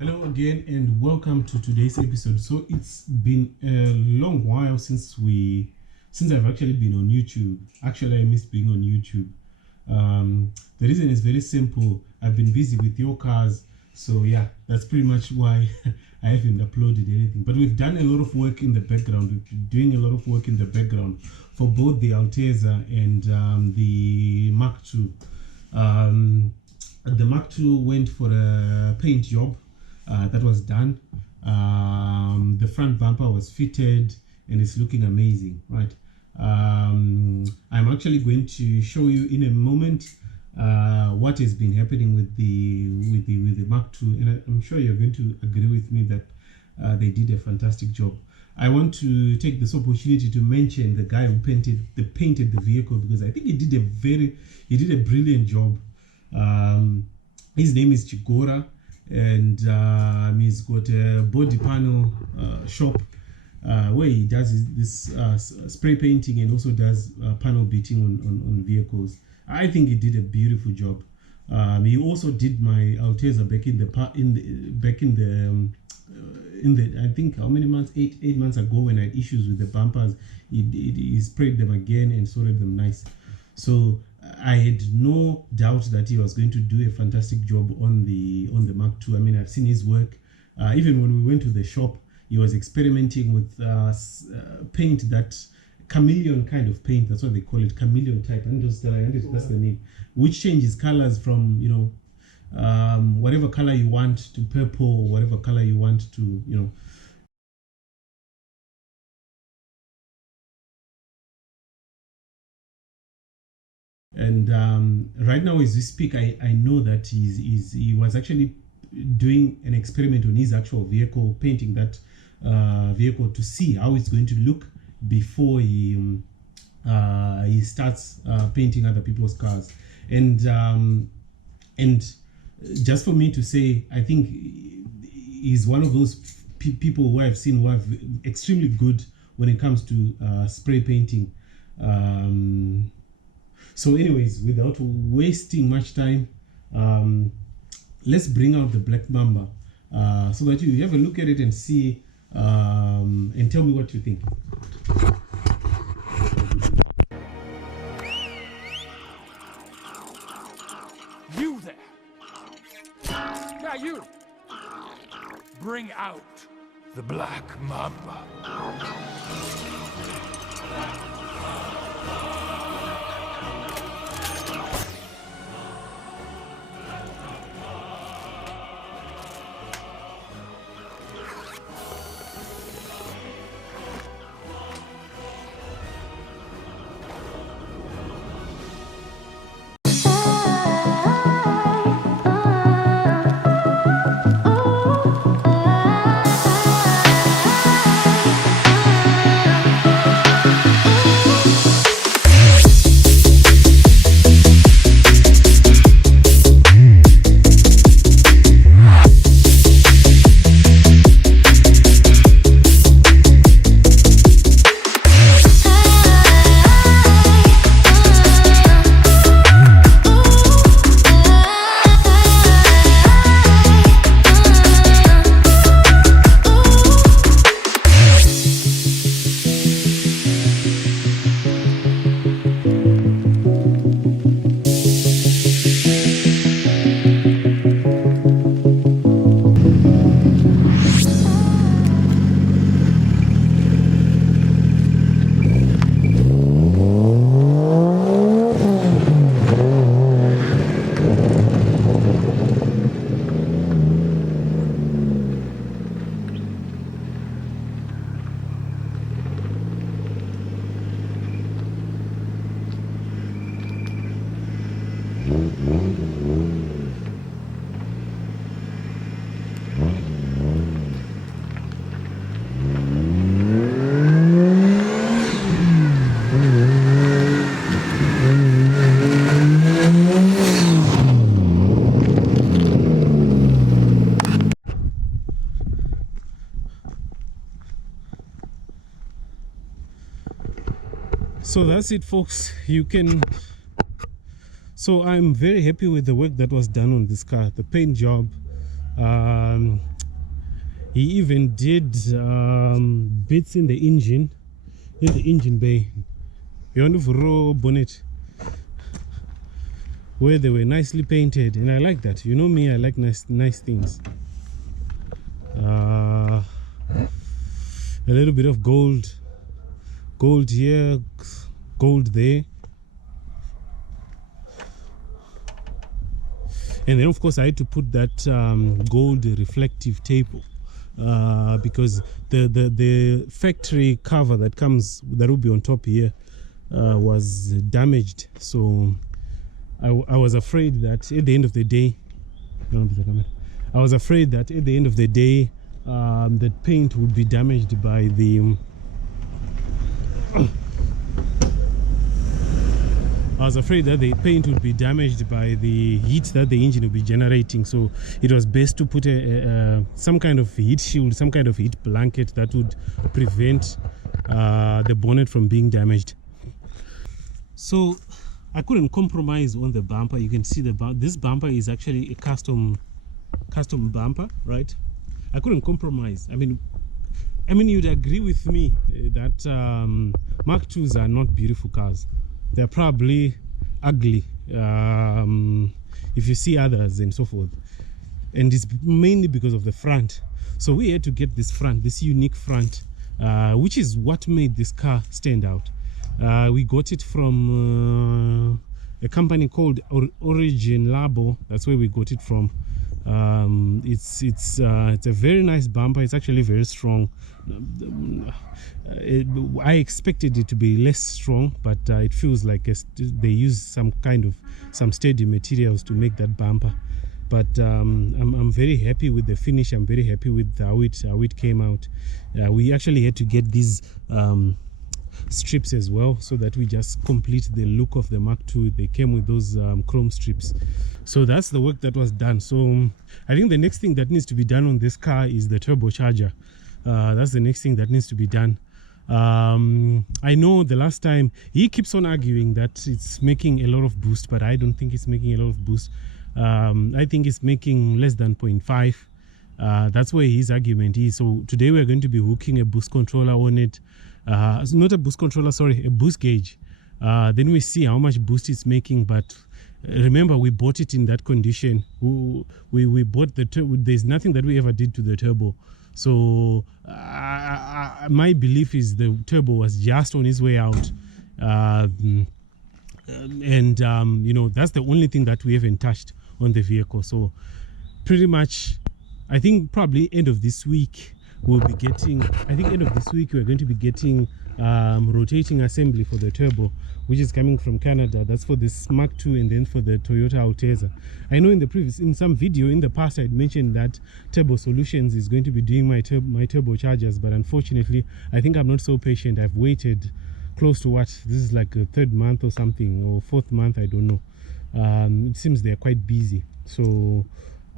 Hello again and welcome to today's episode. So it's been a long while since I've actually been on YouTube. Actually, I missed being on YouTube. The reason is very simple. I've been busy with your cars, so yeah, that's pretty much why I haven't uploaded anything. But we've done a lot of work in the background. We've been doing a lot of work in the background for both the Alteza and the Mark II. The Mark II went for a paint job. That was done. The front bumper was fitted and it's looking amazing, right? I'm actually going to show you in a moment what has been happening with the Mark II, and I'm sure you're going to agree with me that they did a fantastic job. I want to take this opportunity to mention the guy who painted the vehicle, because I think he did a brilliant job. His name is Chigora, and he's got a body panel shop where he does this spray painting and also does panel beating on vehicles. I think he did a beautiful job. He also did my Alteza back in the I think how many months, 8 months ago, when I had issues with the bumpers. He sprayed them again and sorted them nice. So I had no doubt that he was going to do a fantastic job on the Mark II. I mean, I've seen his work. Even when we went to the shop, he was experimenting with paint, that chameleon kind of paint. That's what they call it, chameleon type. That's the name, which changes colors from whatever color you want to purple, or whatever color you want to And right now, as we speak, I know that he was actually doing an experiment on his actual vehicle, painting that vehicle to see how it's going to look before he starts painting other people's cars. And just for me to say, I think he's one of those people who I've seen who are extremely good when it comes to spray painting. So anyways, without wasting much time, let's bring out the Black Mamba so that you have a look at it and see and tell me what you think. You there! Yeah, you! Bring out the Black Mamba. So that's it, folks. So I'm very happy with the work that was done on this car. The paint job He even did bits in the engine bay, beyond the raw bonnet, where they were nicely painted, and I like that. You know me, I like nice things. A little bit of gold here, gold there, and then of course I had to put that gold reflective tape, because the factory cover that will be on top here was damaged. So I was afraid that at the end of the day, that paint would be damaged by the heat that the engine would be generating. So it was best to put some kind of heat shield, some kind of heat blanket that would prevent the bonnet from being damaged. So I couldn't compromise on the bumper. You can see this bumper is actually a custom bumper, right? I couldn't compromise. I mean you'd agree with me that Mark IIs are not beautiful cars. They're probably ugly if you see others and so forth, and it's mainly because of the front. So we had to get this unique front, which is what made this car stand out. We got it from a company called Origin Labo. That's where we got it from. It's a very nice bumper. It's actually very strong. I expected it to be less strong, but it feels like they use some steady materials to make that bumper. But I'm very happy with the finish. I'm very happy with how it came out. We actually had to get these strips as well, so that we just complete the look of the Mark II. They came with those chrome strips. So that's the work that was done. So I think the next thing that needs to be done on this car is the turbocharger. That's the next thing that needs to be done. I know the last time he keeps on arguing that it's making a lot of boost, but I don't think it's making a lot of boost. I think it's making less than 0.5. That's where his argument is. So today we're going to be hooking a boost controller on it. Not a boost controller, sorry, a boost gauge. Then we see how much boost it's making. But remember, we bought it in that condition. We bought the turbo. There's nothing that we ever did to the turbo. So my belief is the turbo was just on its way out. That's the only thing that we haven't touched on the vehicle. So pretty much, I think probably end of this week we'll be getting, we're going to be getting rotating assembly for the turbo, which is coming from Canada. That's for this Mark II and then for the Toyota Altezza. I know in some video in the past I'd mentioned that Turbo Solutions is going to be doing my turbochargers, but unfortunately I think I'm not so patient. I've waited close to this is like a 3rd month or something, or 4th month, I don't know. It seems they're quite busy. So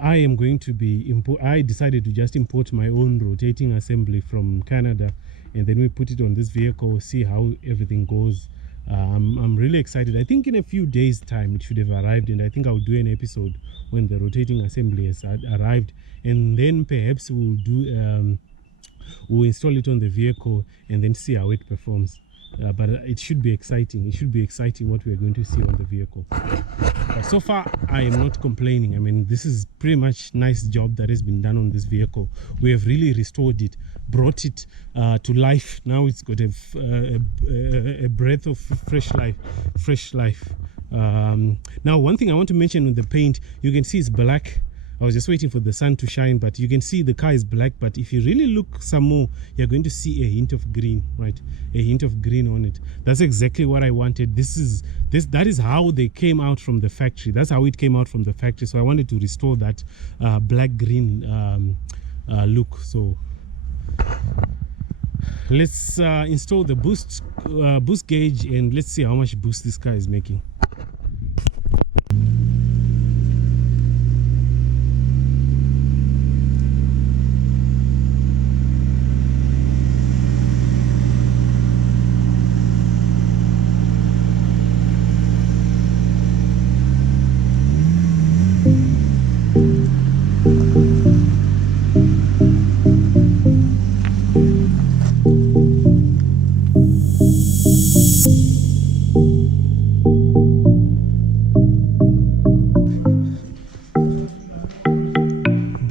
I am going to be I decided to just import my own rotating assembly from Canada, and then we put it on this vehicle, see how everything goes. I'm really excited. I think in a few days time it should have arrived, and I think I'll do an episode when the rotating assembly has arrived, and then perhaps we'll install it on the vehicle and then see how it performs. But it should be exciting. It should be exciting what we're going to see on the vehicle. So far, I am not complaining. I mean, this is pretty much nice job that has been done on this vehicle. We have really restored it, brought it to life. Now it's got a breath of fresh life. Now, one thing I want to mention with the paint, you can see it's black. I was just waiting for the sun to shine, but you can see the car is black. But if you really look some more, you're going to see a hint of green, right? A hint of green on it. That's exactly what I wanted. That is how they came out from the factory. That's how it came out from the factory. So I wanted to restore that black-green look. So let's install the boost gauge, and let's see how much boost this car is making.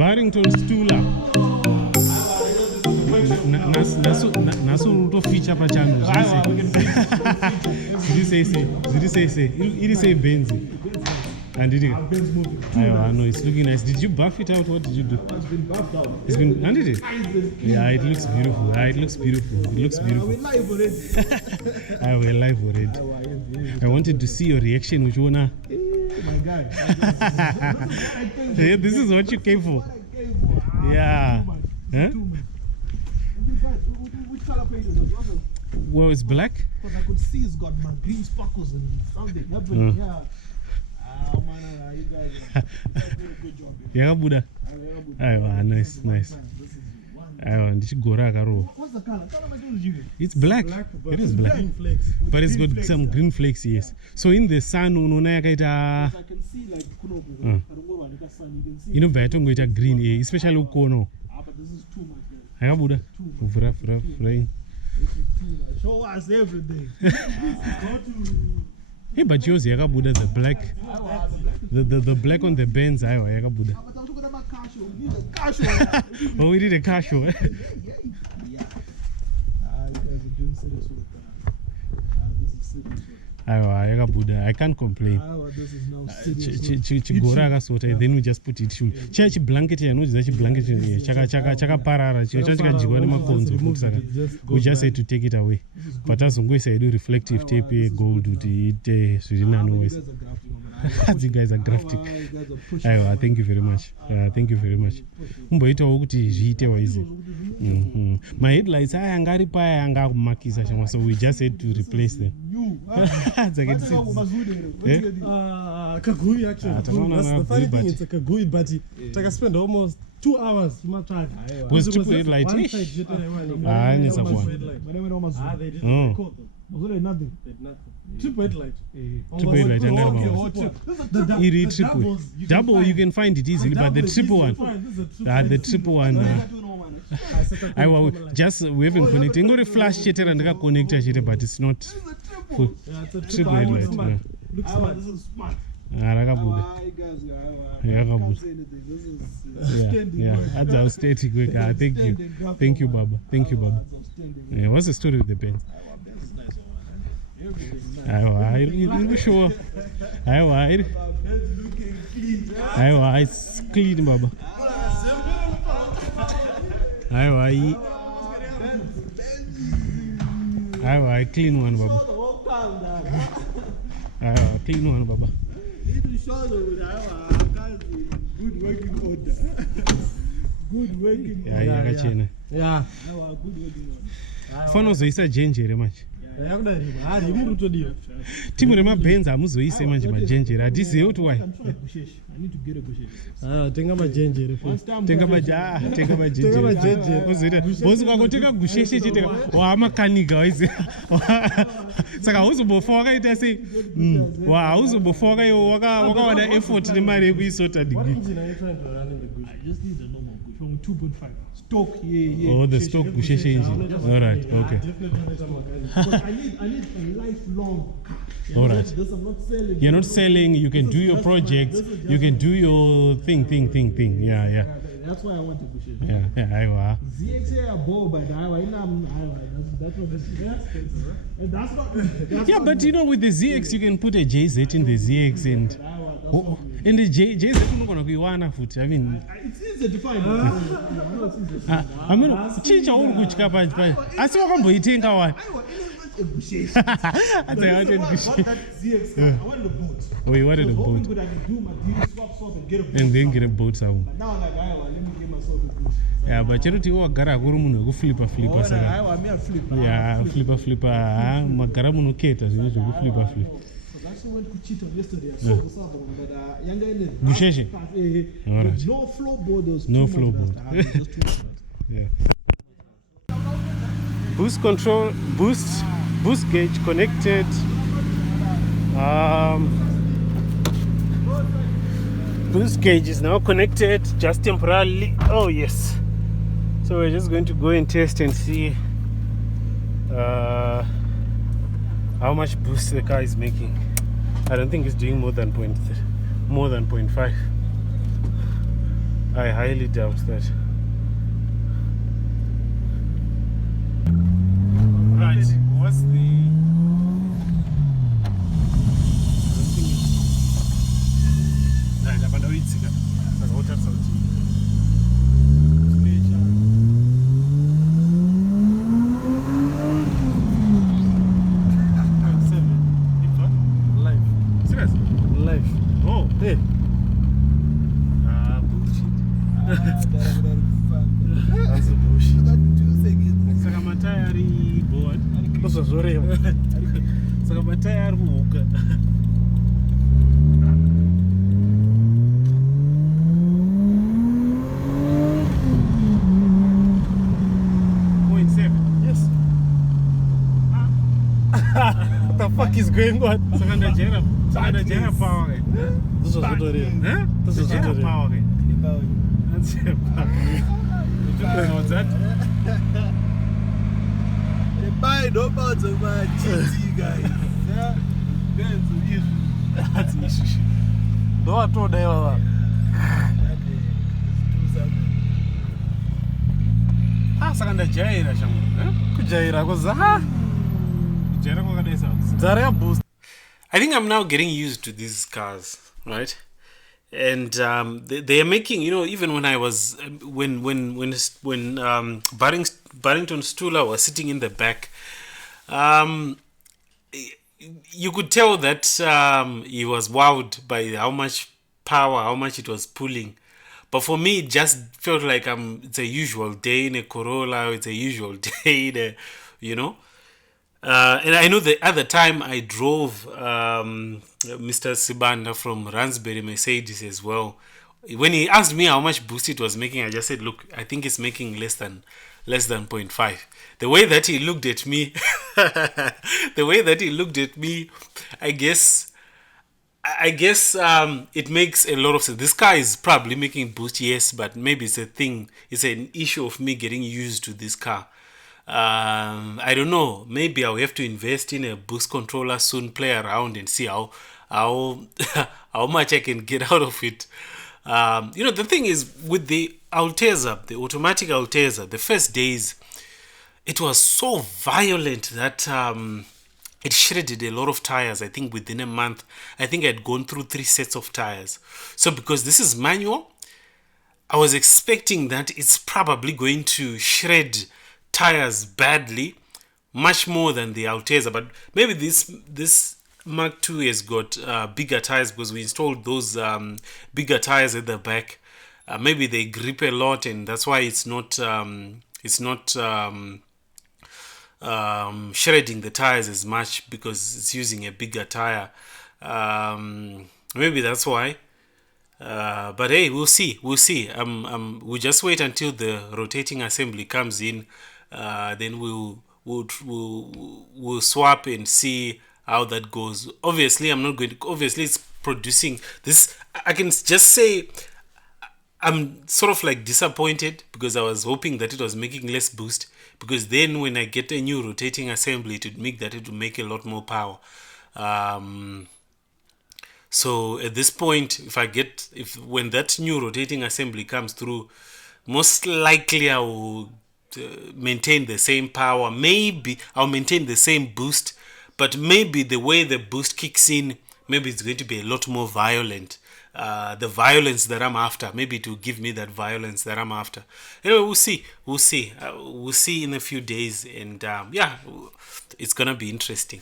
Barrington Stula. Naso to feature pa channel. Did say Benzi. And did it? I know it's looking nice. Did you buff it out? What did you do? It's been buffed out. It's been, and did it? Yeah, it looks beautiful. It looks beautiful. It looks beautiful. We're live already. We're live already. I wanted to see your reaction, which one? My guy. Yeah, this is what you came for. Yeah. Huh? Which color paint is it? Well, it's black. Because I could see it's got my green sparkles and something happening. Yeah. Man, you guys are doing a good job. Yeah, Buddha. Nice. This is one. What's the color? Color is you. It's black. It is black. But it's got some green flakes, yes. So in the sun, I can see like Kunobu. I don't know what the sun you can see. You know, better go to green, especially Ukono. But this is too much. Yeah, Buddha. This is too much. Show us everything. Go to. Hey, but yours, Yaga Buddha, the black, the black on the Benz, Yaga Buddha. But I'm talking about car show. We need a car show. Oh, we did a car show. Yeah. You guys are doing serious work. This is serious work. Yaga Buddha, I can't complain. This is now serious work. Then we just put it through. Church blanket, you know, there's a blanket here. Chaka parara, we just had to take it away. But as we say, do reflective tape, gold, you guys are grafting. Thank you very much. Thank you very much. My headlights so we just had to replace them. Kagui actually. That's the funny thing, it's a Kagui, but I can spend almost 2 hours to my time. Was triple headlight? They didn't record them. Nothing. Triple headlight. Triple headlight. Double, you can find it easily, but the triple one. The triple one. We haven't connected. Got a flash chatter and a connector, but it's not full. Triple headlight. Looks smart. This is smart. Yeah. That's outstanding. Thank you, Baba. Yeah, what's the story with the pen? You sure? It's clean, Baba. Clean one, Baba. Clean one, Baba. Good working order. Good working order. Yeah. Good working order. Fano zoisa jenjere manje. Timu remabenzi hamuzoise manje majenjere. Hatizive kuti why? I need to get a Gushesh. Tenga majenjere. Tenga majenjere. Bosi kwakotenga Gusheshe chete wamakanika waize. Saka hauzobofa wakaita sei? Hauzobofa wakawana effort nemari yekuisota degree. I just need a normal Gush from 2.5. Stock, yeah. Oh, the stock Gusheshe engine. Alright, okay. But I need a lifelong car. All right. I'm not selling. You're not selling. You can do your projects. You can do your thing. Yeah. That's why I want to push it. Yeah. ZX here, but that's not. Yeah, but you know, with the ZX, you can put a JZ in the ZX and the JZ gonna be one foot. I mean, it's easy to find. I mean, chicha all good chapa. I saw one boy think I I want ZX. I want the boat. Oh, you wanted a boat. I can do my deal, swap and get a boat. And then get a boat sound. But now like let me give myself a boat. Yeah, but you know what? Gara guru munu go flipper. I flipper. Yeah, flipper. Magara munu keta. You need to go flipper. I actually went to Cheeto yesterday. I saw the Sabon, but younger in it. Gusheshe. Right. No floorboard. No floorboard. Yeah. Boost control, boost gauge connected. Boost gauge is now connected, just temporarily. Oh yes. So we're just going to go and test and see how much boost the car is making. I don't think it's doing more than 0.5. I highly doubt that. Right. What's the? Right. Apa ndo itsika? Sasa utatsa uti. Live. Serious? Live. Oh. Hey. Bullshit. That's a bullshit. Saka matayari board. Kuzozoreva. Saka matayari kuhuka. 0.7. Yes. What the fuck is going on? Saka ndajera power. Kuzozoreva. Huh? Ndajera Power. That's it. What's that? Buy no parts of my GT, guys. Yeah. That's the issue. That's the issue. Ndo watoda iwawa. Okay, let's do something. Saka ndajaira shamwe. Kujaira kuza. Kujaira kwakadaisa. Dzara ya boost. I think I'm now getting used to these cars, right? And they are making, you know, even when I was when Barrington Stuller was sitting in the back, you could tell that he was wowed by how much power, how much it was pulling. But for me, it just felt like it's a usual day in a Corolla. It's a usual day in a, you know. And I know the other time I drove Mr. Sibanda from Ransbury Mercedes as well. When he asked me how much boost it was making, I just said, look, I think it's making less than 0.5. The way that he looked at me, I guess it makes a lot of sense. This car is probably making boost, yes, but maybe it's an issue of me getting used to this car. I don't know. Maybe I'll have to invest in a boost controller soon, play around and see how much I can get out of it. You know, the thing is with the Altezza, the automatic Altezza, the first days, it was so violent that it shredded a lot of tires. I think within a month, I think I'd gone through 3 sets of tires. So because this is manual, I was expecting that it's probably going to shred tires badly, much more than the Altezza. But maybe this Mark II has got bigger tires because we installed those bigger tires at the back. Maybe they grip a lot, and that's why it's not shredding the tires as much because it's using a bigger tire. Maybe that's why. But hey, we'll see. We'll just wait until the rotating assembly comes in. Then we'll swap and see how that goes. Obviously, it's producing this. I can just say I'm sort of like disappointed because I was hoping that it was making less boost, because then when I get a new rotating assembly, it would make a lot more power. So at this point, when that new rotating assembly comes through, most likely I will maintain the same power. Maybe I'll maintain the same boost, but maybe the way the boost kicks in, maybe it's going to be a lot more violent. The violence that I'm after, maybe it will give me that violence that I'm after. Anyway, we'll see. We'll see in a few days, and yeah, it's gonna be interesting.